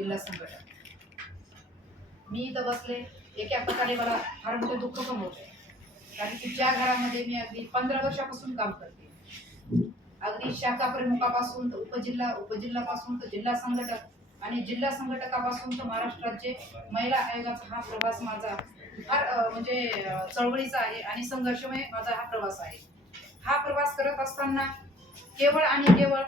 जिल्हा संघटन मी इथं बसले एका प्रकारे मला फार मोठे दुःख पण होते कारण की ज्या घरामध्ये मी अगदी पंधरा वर्षापासून काम करते. अगदी शाखा प्रमुखापासून तर उपजिल्हा उपजिल्हापासून तर जिल्हा संघटक आणि जिल्हा संघटकापासून तर महाराष्ट्र राज्य महिला आयोगाचा हा प्रवास माझा फार म्हणजे चळवळीचा आहे आणि संघर्षमय माझा हा प्रवास आहे. हा प्रवास करत असताना केवळ आणि केवळ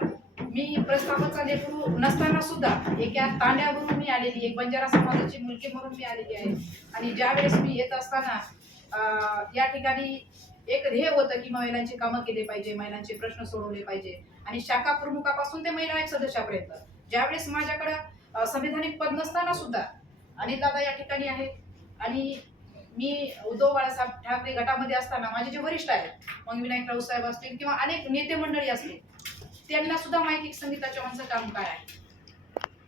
मी प्रस्तावाचा लेखू नसताना सुद्धा एका तांड्यावरून मी आलेली एक बंजारा समाजाची मुलगी म्हणून मी आलेली आहे. आणि ज्यावेळेस मी येत असताना या ठिकाणी एक ध्येय होतं की महिलांची कामं केली पाहिजे महिलांचे प्रश्न सोडवले पाहिजे. आणि शाखा प्रमुखापासून ते महिला एक सदस्यापर्यंत. ज्यावेळेस माझ्याकडं संविधानिक पद नसताना सुद्धा अनिल दादा या ठिकाणी आहेत. आणि मी उद्धव बाळासाहेब ठाकरे गटामध्ये असताना माझे जे वरिष्ठ आहेत मग विनायक राऊत साहेब असतील किंवा अनेक नेते मंडळी असतील त्यांना सुद्धा माहिती संगीता चव्हाणचं काम काय आहे.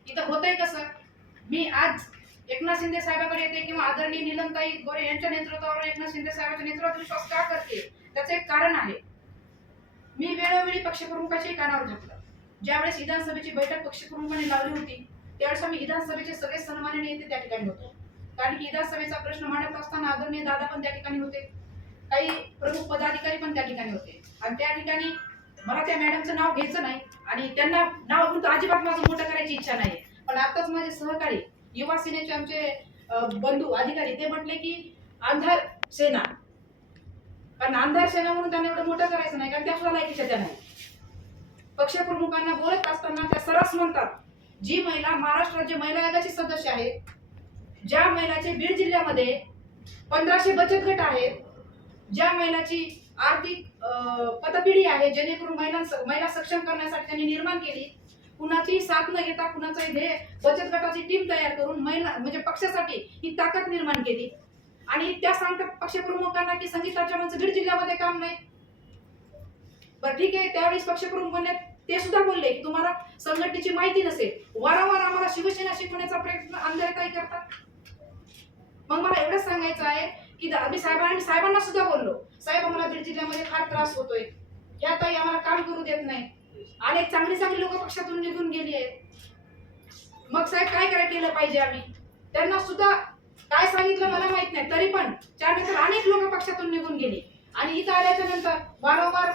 इथं होतंय कसं? मी आज एकनाथ शिंदे साहेबाकडे येते किंवा आदरणीय निलमताई गोरे यांच्या नेतृत्वावर एकनाथ शिंदे साहेबांच्या नेतृत्वात विश्वास का करते? त्याचं एक कारण आहे. मी वेळोवेळी पक्षप्रमुखाच्याही कानावर घातलं ज्यावेळेस विधानसभेची बैठक पक्षप्रमुखाने लावली होती त्यावेळेस आम्ही विधानसभेचे सगळे सन्मान्य नेते त्या ठिकाणी होतो. कारण की विधानसभेचा प्रश्न मांडत असताना आदरणीय दादा पण त्या ठिकाणी होते. काही प्रमुख पदाधिकारी पण त्या ठिकाणी होते. आणि त्या ठिकाणी मला त्या मॅडमचं नाव घ्यायचं नाही आणि त्यांना नाव म्हणतो अजिबात माझं मोठं करायची इच्छा नाही पण आताच माझे सहकारी युवा सेनेचे आमचे बंधू अधिकारी ते म्हटले की अंधार सेना. कारण अंधार सेना म्हणून त्यांना एवढं मोठं करायचं नाही कारण त्या सुद्धा लायकीच्या त्या नाही पक्षप्रमुखांना बोलत असताना त्या सरस म्हणतात जी महिला महाराष्ट्र राज्य महिला आयोगाची सदस्य आहे ज्या महिलाचे बीड जिल्ह्यामध्ये पंधराशे बचत गट आहेत ज्या महिलाची आर्थिक पतपिढी आहे जेणेकरून महिला महिला सक्षम करण्यासाठी त्यांनी निर्माण केली. कुणाची साथ न घेता कुणाचा ध्येय बचत गटाची टीम तयार करून महिला म्हणजे पक्षासाठी ही ताकद निर्माण केली. आणि त्या सांगतात पक्षप्रमुखांना की संगीता चव्हाणचं बीड जिल्ह्यामध्ये काम नाही. बरं ठीक आहे त्यावेळेस पक्षप्रमुख म्हणण्यात ते सुद्धा बोलले की तुम्हाला संघटनेची माहिती नसेल. वारंवार आम्हाला शिवसेना शिकवण्याचा प्रयत्न अंधळताई करतात. मग मला एवढंच सांगायचं आहे की दा- मी साहेबांना साहेबांना सुद्धा बोललो साहेब आम्हाला बीड जिल्ह्यामध्ये फार त्रास होतोय. ह्या ताई आम्हाला काम करू देत नाही. अनेक चांगली चांगली लोक पक्षातून निघून गेली आहेत. मग साहेब काय करायला केलं पाहिजे आम्ही? त्यांना सुद्धा काय सांगितलं मला माहीत नाही. तरी पण त्यानंतर अनेक लोक पक्षातून निघून गेली. आणि इथं आल्याच्यानंतर वारंवार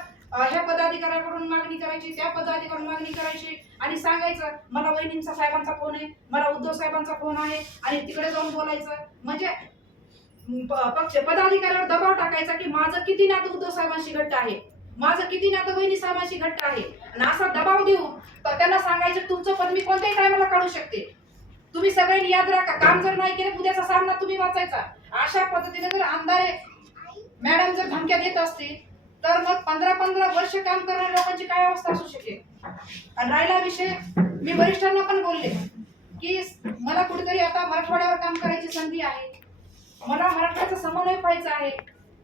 ह्या पदाधिकाऱ्याकडून मागणी करायची त्या पदाधिकाऱ्याकडून मागणी करायची. आणि सांगायचं मला वहिनींचा साहेबांचा फोन आहे मला उद्धव साहेबांचा फोन आहे आणि तिकडे जाऊन बोलायचं. म्हणजे पक्ष पदाधिकाऱ्यावर दबाव टाकायचा की माझं किती नातं उद्धव साहेबांशी घट्ट आहे? माझं किती नातं वहिनी साहेबांशी घट्ट आहे? आणि असा दबाव देऊ तर त्यांना सांगायचं तुमचं पद मी कोणत्याही टायमाला काढू शकते. तुम्ही सगळ्यांनी याद राखा काम जर नाही केलं उद्याचा सामना तुम्ही वाचायचा. अशा पद्धतीने जर आमदारे मॅडम जर धमक्या देत असतील तर मग पंधरा पंधरा वर्ष काम करणाऱ्या लोकांची काय अवस्था असू शकेल? आणि राहिला विषय मी वरिष्ठांना पण बोलले की मला कुठेतरी आता मराठवाड्यावर काम करायची संधी आहे. मला मराठवाड्याचा समन्वय व्हायचा आहे.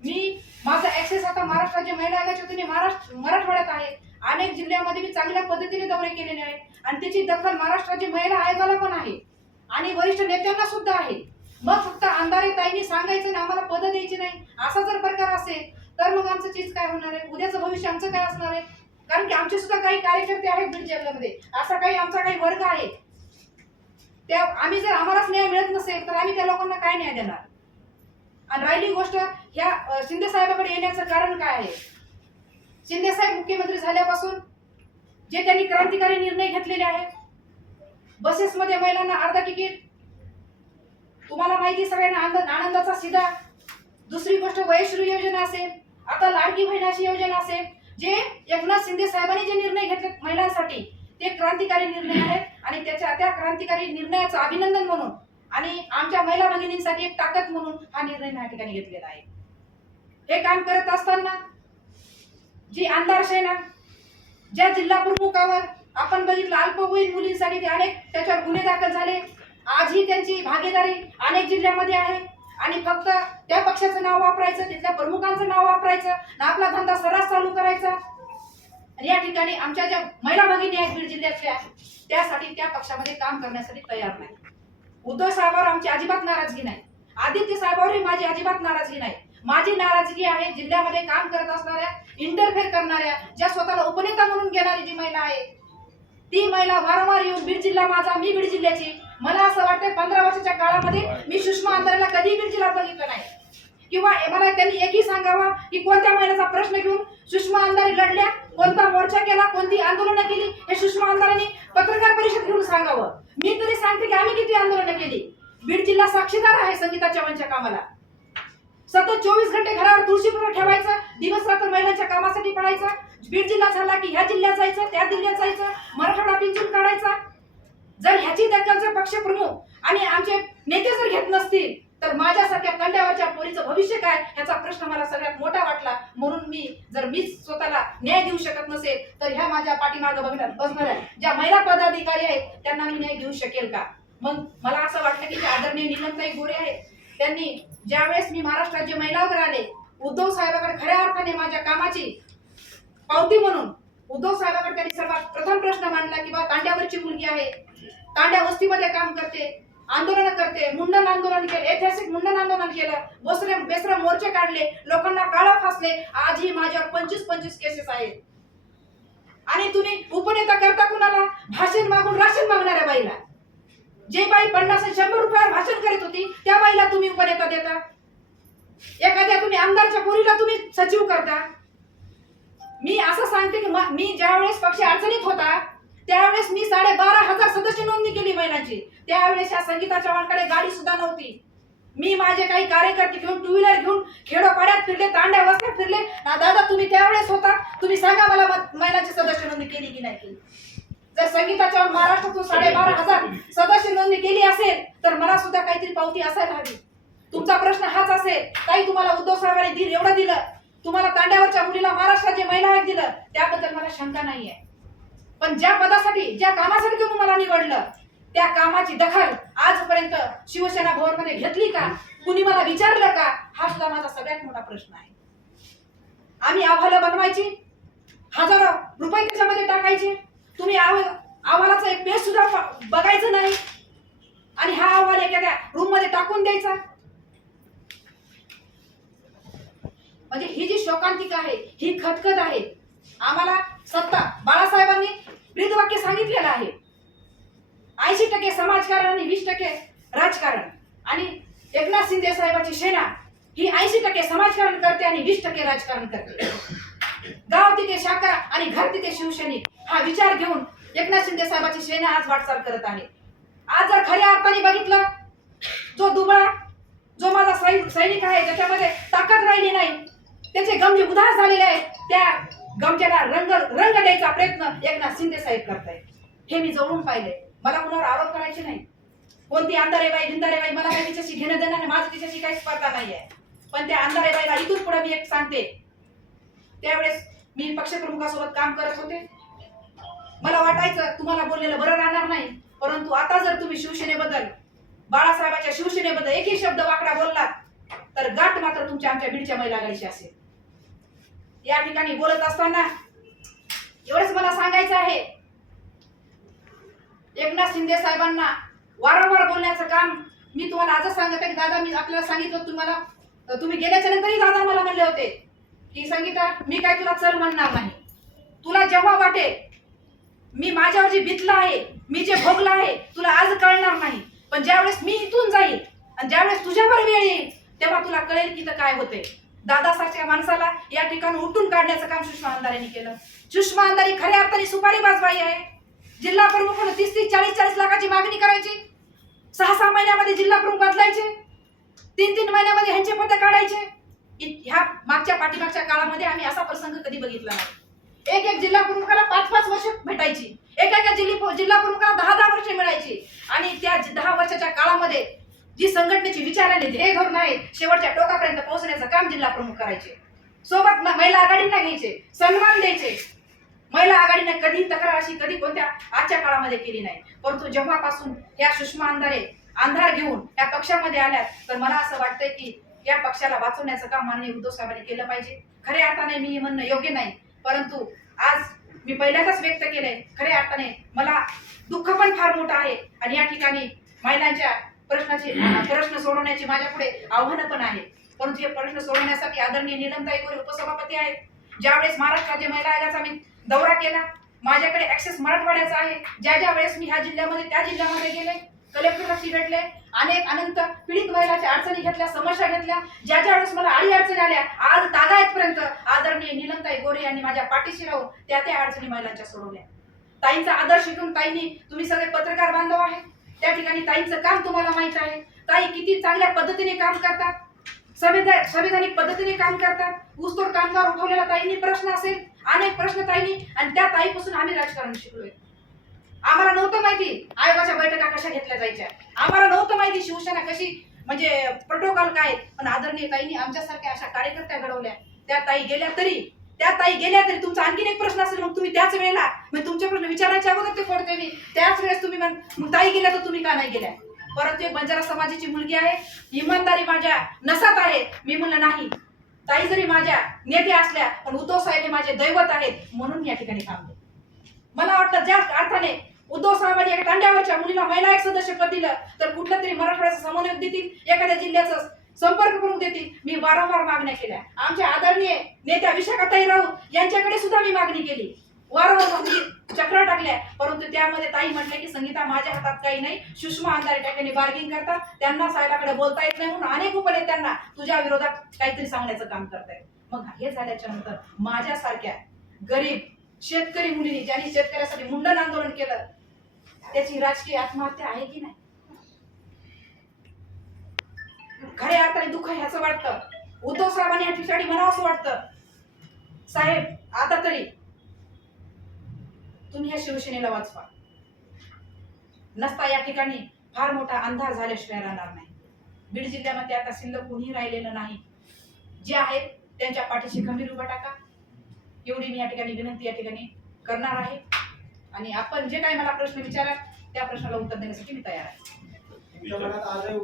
मी माझा ऍक्सेस आता महाराष्ट्राच्या महिला आयोगाच्या वतीने महाराष्ट्र मराठवाड्यात आहे. अनेक जिल्ह्यामध्ये मी चांगल्या पद्धतीने दौरे केलेले आहेत. आणि त्याची दखल महाराष्ट्राची महिला आयोगाला पण आहे. आणि वरिष्ठ नेत्यांना सुद्धा आहे. मग फक्त अंधारे ताईंनी सांगायचं ना आम्हाला पद द्यायची नाही असा जर प्रकार असेल तर मग आमचं चीज काय होणार आहे? उद्याचं भविष्य आमचं काय असणार आहे? कारण की आमचे सुद्धा काही कार्यकर्ते आहेत बीड जिल्ह्यामध्ये. असा काही आमचा काही वर्ग आहे. त्या आम्ही जर आम्हालाच न्याय मिळत नसेल तर आम्ही त्या लोकांना काय न्याय देणार? आणि राहिली गोष्ट ह्या शिंदे साहेबाकडे येण्याचं कारण काय आहे? शिंदे साहेब मुख्यमंत्री झाल्यापासून जे त्यांनी क्रांतिकारी निर्णय घेतलेले आहेत बसेसमध्ये महिलांना अर्धा तिकीट तुम्हाला माहिती आहे सगळ्यांना आनंद आनंदाचा सीधा. दुसरी गोष्ट वयश्री योजना असेल आता लाडकी बहिणाची योजना असेल जे एकनाथ शिंदे साहेबांनी जे निर्णय घेतले महिलांसाठी ते क्रांतिकारी निर्णय आहेत आणि त्याच्या त्या क्रांतिकारी निर्णयाचं अभिनंदन म्हणून आणि आमच्या महिला भगिनींसाठी एक ताकद म्हणून हा निर्णय या ठिकाणी घेतलेला आहे. हे काम करत असताना जी आमदार सेना ज्या जिल्हा प्रमुखावर आपण बघितलं अल्पवयीन मुलींसाठी ते अनेक त्याच्यावर गुन्हे दाखल झाले. आजही त्यांची भागीदारी अनेक जिल्ह्यामध्ये आहे. आणि फक्त त्या पक्षाचं नाव वापरायचं तिथल्या प्रमुखांचं नाव वापरायचं ना आपला धंदा सर्रास चालू करायचा. आणि या ठिकाणी आमच्या ज्या महिला भगिनी आहेत बीड जिल्ह्यातल्या त्यासाठी त्या पक्षामध्ये काम करण्यासाठी तयार नाही. उद्धव साहेबांवर आमची अजिबात नाराजगी नाही. आदित्य साहेबांवरही माझी अजिबात नाराजगी नाही. माझी नाराजगी आहे जिल्ह्यामध्ये काम करत असणाऱ्या इंटरफेअर करणाऱ्या ज्या स्वतःला उपनेता म्हणून घेणारी जी महिला आहे ती महिला वारंवार येऊन बीड जिल्हा माझा मी बीड जिल्ह्याची. मला असं वाटतं पंधरा वर्षाच्या काळामध्ये मी सुषमा अंधारेला कधी बीड जिल्ह्यात बघितलं नाही. किंवा मला त्यांनी एकही सांगावा की कोणत्या महिन्याचा प्रश्न घेऊन सुषमा अंधारे लढल्या कोणता मोर्चा कोणती आंदोलनं केली हे सुषमा आमदारांनी पत्रकार परिषद घेऊन सांगावं? मी तरी सांगते की आम्ही किती आंदोलनं केली? बीड जिल्हा साक्षीदार आहे संगीता चव्हाणच्या कामाला. सतत चोवीस घंटे घरावर तुळशीपुरा ठेवायचं दिवस रात्र महिलांच्या कामासाठी पडायचं बीड जिल्हा झाला की ह्या जिल्ह्यात जायचं त्या जिल्ह्यात जायचं मराठवाडा पिंचून काढायचा. जर ह्याची दखल जर पक्षप्रमुख आणि आमचे नेते जर घेत नसतील कंड्यावरच्या भविष्य काय ह्याचा प्रश्न मला सगळ्यात मोठा वाटला. म्हणून मी जर मीच स्वतःला न्याय देऊ शकत नसेल तर ह्या माझ्या पाठीमागं बघणार बसणाऱ्या ज्या महिला पदाधिकारी आहेत त्यांना मी न्याय देऊ शकेल का? मग मला असं वाटलं की जे आदरणीय निलमताई गोरे आहेत त्यांनी ज्यावेळेस मी महाराष्ट्र राज्य महिलावर आले उद्धव साहेबाकडे खऱ्या अर्थाने माझ्या कामाची पावती म्हणून उद्धव साहेबाकडे त्यांनी सर्वात प्रथम प्रश्न मांडला की बा तांड्यावरची मुलगी आहे तांड्या वस्तीमध्ये काम करते आंदोलन करते मुंडन आंदोलन केलं ऐतिहासिक मुंडन आंदोलन केलं. बोसरे बेसरे मोर्चे काढले लोकांना काळा फासले. आजही माझ्यावर पंचवीस पंचवीस केसेस आहेत. आणि तुम्ही उपनेता करता कुणाला भाषण मागून राशन मागणाऱ्या बाईला? जे बाई पन्नास शंभर रुपयावर भाषण करीत होती त्या बाईला तुम्ही उपनेता देता? एखाद्या तुम्ही आमदारच्या पोरीला तुम्ही सचिव करता? मी असं सांगते की मी ज्यावेळेस पक्ष अडचणीत होता त्यावेळेस मी साडेबारा हजार सदस्य नोंदणी केली महिलांची त्यावेळेस या संगीता चव्हाणकडे गाडी सुद्धा नव्हती. मी माझे काही कार्यकर्ते घेऊन टू व्हीलर घेऊन खेडोपाड्यात फिरले तांड्या वस्त्यात फिरले. दादा तुम्ही त्यावेळेस होता. तुम्ही सांगा मला महिलाची महिलांची सदस्य नोंदणी केली की नाही केली. जर संगीता चव्हाण महाराष्ट्रातून साडेबारा हजार सदस्य नोंदणी केली असेल तर मला सुद्धा काहीतरी पावती असायला हवी. तुमचा प्रश्न हाच असेल ताई तुम्हाला उद्धव साहेबांनी दिल एवढं दिलं. तुम्हाला तांड्यावरच्या मुलीला महाराष्ट्रात जे महिला आहेत दिलं त्याबद्दल मला शंका नाहीये. पण ज्या पदासाठी ज्या कामासाठी तुम्ही मला निवडलं त्या कामाची दखल आजपर्यंत शिवसेना भवनमध्ये घेतली का? कुणी मला विचारलं का? हा सुद्धा माझा सगळ्यात मोठा प्रश्न आहे. आम्ही आव्हानं बनवायची? हजारो रुपये त्याच्यामध्ये टाकायचे? तुम्ही आव एक पेज सुद्धा बघायचं नाही. आणि हा अहवाल एखाद्या रूममध्ये टाकून द्यायचा? म्हणजे ही जी शोकांतिका आहे ही खतखत आहे आम्हाला सत्ता बाळासाहेबांनी ब्रीदवाक्य सांगितलेलं आहे. ऐंशी टक्के समाजकारण आणि वीस टक्के राजकारण. आणि एकनाथ शिंदे साहेबांची सेना ही ऐंशी टक्के समाजकारण करते आणि वीस टक्के राजकारण करते. गाव तिथे शाखा आणि घर तिथे शिवसैनिक हा विचार घेऊन एकनाथ शिंदे साहेबांची सेना आज वाटचाल करत आहे. आज जर खऱ्या अर्थाने बघितलं जो दुबळा जो माझा सैनिक आहे ज्याच्यामध्ये ताकद राहिली नाही त्याचे गमजे उदास झालेले आहेत त्या गमच्याला रंग रंग द्यायचा प्रयत्न एकनाथ शिंदे साहेब करतायत. हे मी जवळून पाहिले मला कुणावर आरोप करायचे नाही. कोणती अंधारे बाई भिंदारे बाई मला काही तिच्याशी घेणं देणं नाही माझं तिच्याशी काही स्पर्धा नाहीये. पण त्या अंधारे बाईला इथून पुढे मी एक सांगते. त्यावेळेस मी पक्षप्रमुखासोबत काम करत होते. मला वाटायचं तुम्हाला बोललेलं बरं राहणार नाही. परंतु आता जर तुम्ही शिवसेनेबद्दल बाळासाहेबांच्या शिवसेनेबद्दल एकही शब्द वाकडा बोललात तर गाठ मात्र तुमच्या आमच्या बीडच्या महिला आघाडीची असेल. या ठिकाणी बोलत असताना एवढंच मला सांगायचं आहे. एकनाथ शिंदे साहेबांना वारंवार बोलण्याचं काम मी तुम्हाला आजच सांगत आहे की दादा मी आपल्याला सांगितलं तुम्हाला तुम्ही गेल्याच्या नंतरही दादा मला म्हणले होते की संगीता मी काय तुला चल म्हणणार नाही. तुला जेव्हा वाटेल मी माझ्यावर जे बितलं आहे मी जे भोगलं आहे तुला आज कळणार नाही. पण ज्यावेळेस मी इथून जाईल आणि ज्यावेळेस तुझ्यावर वेळ येईल तेव्हा तुला कळेल की तर काय होते दादासारख्या माणसाला या ठिकाणी उठून काढण्याचं काम सुषमा अंधारेने केलं. सुषमा अंधारी खऱ्या अर्थाने सुपारी बाजबाई आहे. जिल्हा प्रमुख म्हणून तीस तीस चाळीस चाळीस लाखाची मागणी करायची. सहा सहा महिन्यामध्ये जिल्हा प्रमुख बदलायचे. तीन तीन महिन्यामध्ये ह्यांचे पद काढायचे. ह्या मागच्या पाठीमागच्या काळामध्ये आम्ही असा प्रसंग कधी बघितला नाही. एक एक जिल्हा प्रमुखाला पाच पाच वर्ष भेटायची. एका एका जिल्हा जिल्हा प्रमुखाला दहा दहा वर्ष मिळायची. आणि त्या दहा वर्षाच्या काळामध्ये जी संघटनेची विचाराने ध्येय धोरण आहे शेवटच्या टोकापर्यंत पोहोचण्याचं काम जिल्हा प्रमुख करायचे. सोबत महिला आघाडींना घ्यायचे सन्मान द्यायचे. महिला आघाडीने कधी तक्रार अशी कधी कोणत्या आजच्या काळामध्ये केली नाही. परंतु जेव्हापासून या सुषमा अंधारे अंधार घेऊन या पक्षामध्ये आल्यात तर मला असं वाटतंय की या पक्षाला वाचवण्याचं काम माननीय उद्धव साहेबांनी केलं पाहिजे. खऱ्या अर्थाने मी म्हणणं योग्य नाही परंतु आज मी पहिल्यांदाच व्यक्त केलंय खऱ्या अर्थाने मला दुःख पण फार मोठं आहे आणि या ठिकाणी महिलांच्या प्रश्नाची प्रश्न सोडवण्याची माझ्या पुढे आव्हानं पण आहे परंतु हे प्रश्न सोडवण्यासाठी आदरणीय नीलमताई गोरे उपसभापती आहेत. ज्यावेळेस महाराष्ट्र राज्य महिला आयोगाचा मी दौरा केला. माझ्याकडे ऍक्सेस मराठवाड्याचा आहे. ज्या ज्या वेळेस मी ह्या जिल्ह्यामध्ये त्या जिल्ह्यामध्ये गेले कलेक्टरशी भेटले अनेक अनंत पीडित महिलाच्या अडचणी घेतल्या समस्या घेतल्या. ज्या ज्या वेळेस मला आडी अडचणी आल्या आज तागायतपर्यंत आदरणीय निलमताई गोरे यांनी माझ्या पाठीशी राहून त्या त्या अडचणी महिलांच्या सोडवल्या. ताईंचा आदर्श घेऊन ताईंनी तुम्ही सगळे पत्रकार बांधव आहे. त्या ठिकाणी ताईंचं काम तुम्हाला माहीत आहे. ताई किती चांगल्या पद्धतीने काम करतात. संविधान संविधानिक पद्धतीने काम करतात. ऊसतोड कामगार उठवलेला ताईंनी प्रश्न असेल अनेक प्रश्न ताईंनी आणि त्या ताईपासून आम्ही राजकारण शिकलोय. आम्हाला नव्हतं माहिती आयोगाच्या बैठका कशा घेतल्या जायच्या. आम्हाला नव्हतं माहिती शिवसेना कशी म्हणजे प्रोटोकॉल काय पण आदरणीय ताईंनी आमच्यासारख्या अशा कार्यकर्त्या घडवल्या. त्या ताई गेल्या तरी त्या ताई गेल्या तरी तुमचा आणखीन एक प्रश्न असेल मग तुम्ही त्याच वेळेला मग तुमचे प्रश्न विचारायच्या अगोदर ते फोडते मी. त्याच वेळेस तुम्ही मग मग ताई गेल्या तर तुम्ही का नाही गेल्या? परंतु एक बंजारा समाजाची मुलगी आहे इमानदारी माझ्या नसात आहे. मी म्हणलं नाही. ताई जरी माझ्या नेते असल्या पण उद्धव साहेब हे माझे दैवत आहेत म्हणून या ठिकाणी थांबले मला वाटतं ज्या अर्थाने उद्धव साहेबांनी एका तांड्यावरच्या मुलीला महिला एक सदस्य पद दिलं तर कुठलं तरी मराठवाड्याचं समन्वय देतील एखाद्या जिल्ह्याचं संपर्क प्रमुख देतील मी वारंवार मागण्या केल्या. आमच्या आदरणीय नेत्या विशाखाताई राऊत यांच्याकडे सुद्धा मी मागणी केली. वारंवार मागणी चक्र टाकल्या. परंतु त्यामध्ये ताई म्हटले की संगीता माझ्या हातात काही नाही. सुषमा अंधारे टाकल्याने बार्गिंग करता त्यांना साहेबाकडे बोलता येत नाही म्हणून अनेक उपनेत्यांना तुझ्या विरोधात काहीतरी सांगण्याचं काम करतायत. मग हे झाल्याच्यानंतर माझ्यासारख्या गरीब शेतकरी मुलीने ज्यांनी शेतकऱ्यासाठी मुंडन आंदोलन केलं त्याची राजकीय आत्महत्या आहे की नाही? खऱ्या अर्थाने दुःख ह्याचं वाटतं. उद्धव साहेबांनी या ठिकाणी म्हणावं असं वाटतं. साहेब आता तरी तुम्ही या शिवसेनेला वाचवा. नसता या ठिकाणी फार मोठा अंधार झाल्याशिवाय राहणार नाही. बीड जिल्ह्यामध्ये आता शिल्लक कोणी राहिलेलं नाही. जे आहेत त्यांच्या पाठीशी खंबीर उभा टाका. एवढी मी या ठिकाणी विनंती या ठिकाणी करणार आहे. आणि आपण जे काही मला प्रश्न विचारा त्या प्रश्नाला उत्तर देण्यासाठी मी तयार आहे.